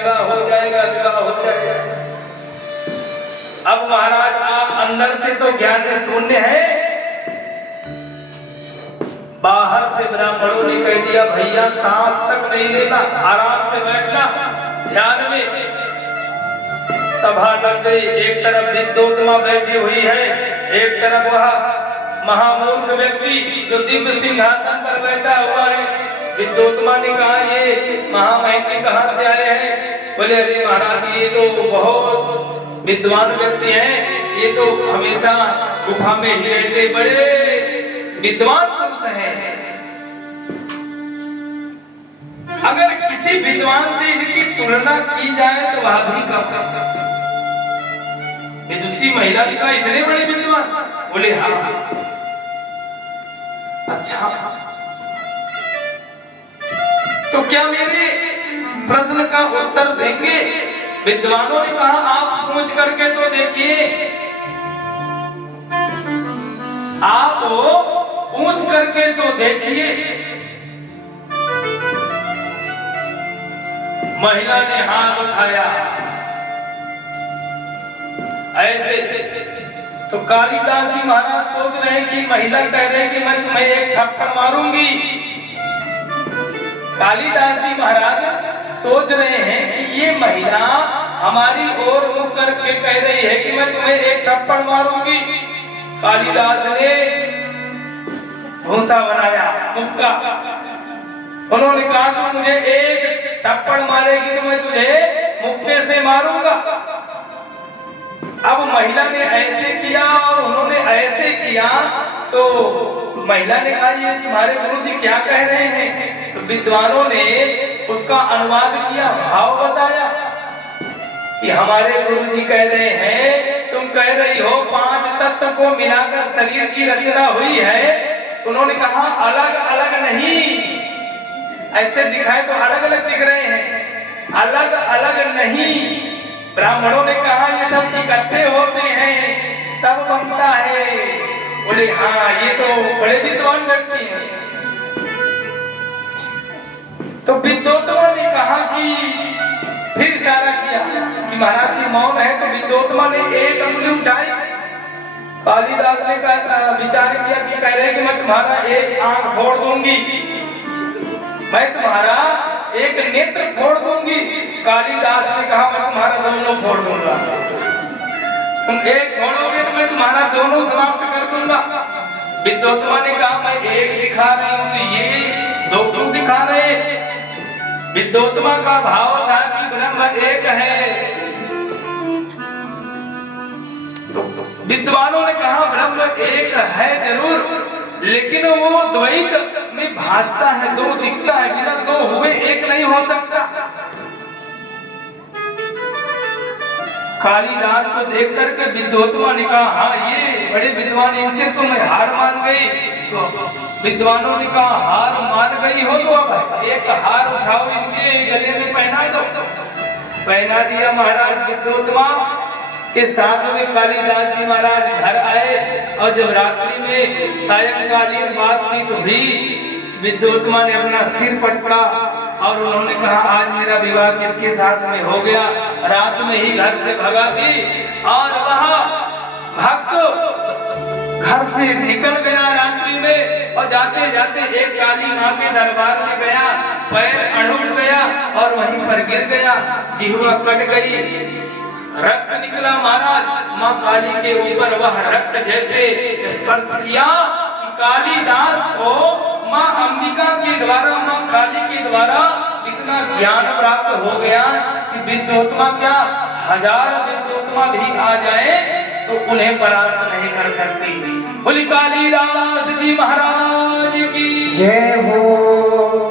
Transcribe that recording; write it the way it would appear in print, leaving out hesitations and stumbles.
हो जाएगा, विवाह हो जाएगा। अब महाराज आप अंदर से तो ज्ञान शून्य है, बाहर से ब्राह्मणों ने कह दिया भैया सांस तक नहीं लेना, आराम से बैठना ध्यान में। सभा लग गई, एक तरफ विद्योत्मा बैठी हुई है, एक तरफ वह महामूर्ख व्यक्ति जो दिव्य सिंहासन पर बैठा हुआ है। विद्योत्मा ने कहा ये महामहिम कहाँ से आए हैं? बोले अरे महाराज ये तो बहुत विद्वान व्यक्ति हैं, ये तो हमेशा गुफा में ही रहते, बड़े विद्वान पुरुष हैं। अगर किसी विद्वान से इनकी तुलना की जाए तो वह भी कम। विदुषी महिला ने कहा इतने बड़े विद्वान? बोले हाँ। अच्छा तो क्या मेरे प्रश्न का उत्तर देंगे? विद्वानों ने कहा आप पूछ करके तो देखिए, आप पूछ करके तो देखिए। महिला ने हाथ उठाया ऐसे। तो कालिदास जी महाराज सोच रहे हैं कि महिला कह रहे हैं कि मैं तुम्हें एक थप्पड़ मारूंगी। कालिदास जी महाराज सोच रहे हैं कि ये महिला हमारी ओर मुख करके कह रही है कि मैं तुम्हें एक थप्पड़ मारूंगी। कालिदास ने भूसा बनाया मुक्का, उन्होंने कहा तू मुझे एक थप्पड़ मारेगी तो मैं तुझे मुक्के से मारूंगा। अब महिला ने ऐसे किया और उन्होंने ऐसे किया, तो महिला ने कहा ये तुम्हारे गुरुजी क्या कह रहे हैं? तो विद्वानों ने उसका अनुवाद किया, भाव बताया कि हमारे गुरुजी कह रहे हैं तुम कह रही हो 5 तत्व को मिलाकर शरीर की रचना हुई है। उन्होंने कहा अलग अलग नहीं, ऐसे दिखाए तो अलग अलग दिख रहे हैं, अलग अलग नहीं। ब्राह्मणों ने कहा ये सब इकट्ठे होते हैं तब बनता है। बोले हाँ ये तो बड़े विद्वान व्यक्ति हैं। तो विद्योत्मा ने कहा कि फिर इशारा किया कि महाराज जी मौन है, तो विद्योत्मा ने एक अंगुली उठाई। कालिदास ने विचार किया कि कह रहे कि मैं तुम्हारा एक आंख फोड़ दूंगी, मैं तुम्हारा एक नेत्र फोड़ दूंगी। कालिदास ने कहा मैं तुम्हारा दोनों फोड़ दूंगा, तुम एक फोड़ोगे तो मैं तुम्हारा दोनों समाप्त कर दूंगा। विद्योत्मा ने कहा मैं एक दिखा रही हूं तो ये दो क्यों दिखा रहे? विद्योत्मा का भाव था कि ब्रह्म एक है। विद्वानों ने कहा ब्रह्म एक है जरूर, लेकिन वो द्वैत में भासता है, दो दिखता है, बिना दो हुए एक नहीं हो सकता। कालिदास को देख करके विद्योत्मा ने कहा हाँ ये बड़े विद्वान, इनसे तो मैं हार मान गई। तो विद्वानों ने कहा हार मान गई हो तो अब एक हार उठाओ, इनके गले में पहना दो। पहना दिया महाराज। विद्योत्मा के साथ में कालिदास जी महाराज घर आए और जब रात्रि में सायंकालीन बातचीत हुई, विद्योत्मा ने अपना सिर पटका और उन्होंने कहा आज मेरा विवाह किसके साथ में हो गया। रात में ही घर से भगा दी और वह भक्त घर से निकल गया रात्रि में, और जाते जाते एक काली माँ के दरबार में गया, पैर अड़ुक गया और वहीं पर गिर गया, जिह्वा कट गई, रक्त निकला। महाराज माँ काली के ऊपर वह रक्त जैसे स्पर्श किया कि कालिदास को माँ अंबिका के द्वारा, माँ काली के द्वारा इतना ज्ञान प्राप्त हो गया कि विद्योत्मा क्या 1000 विद्योत्मा भी आ जाए तो उन्हें परास्त नहीं कर सकती। बोली कालिदास जी महाराज की जय हो।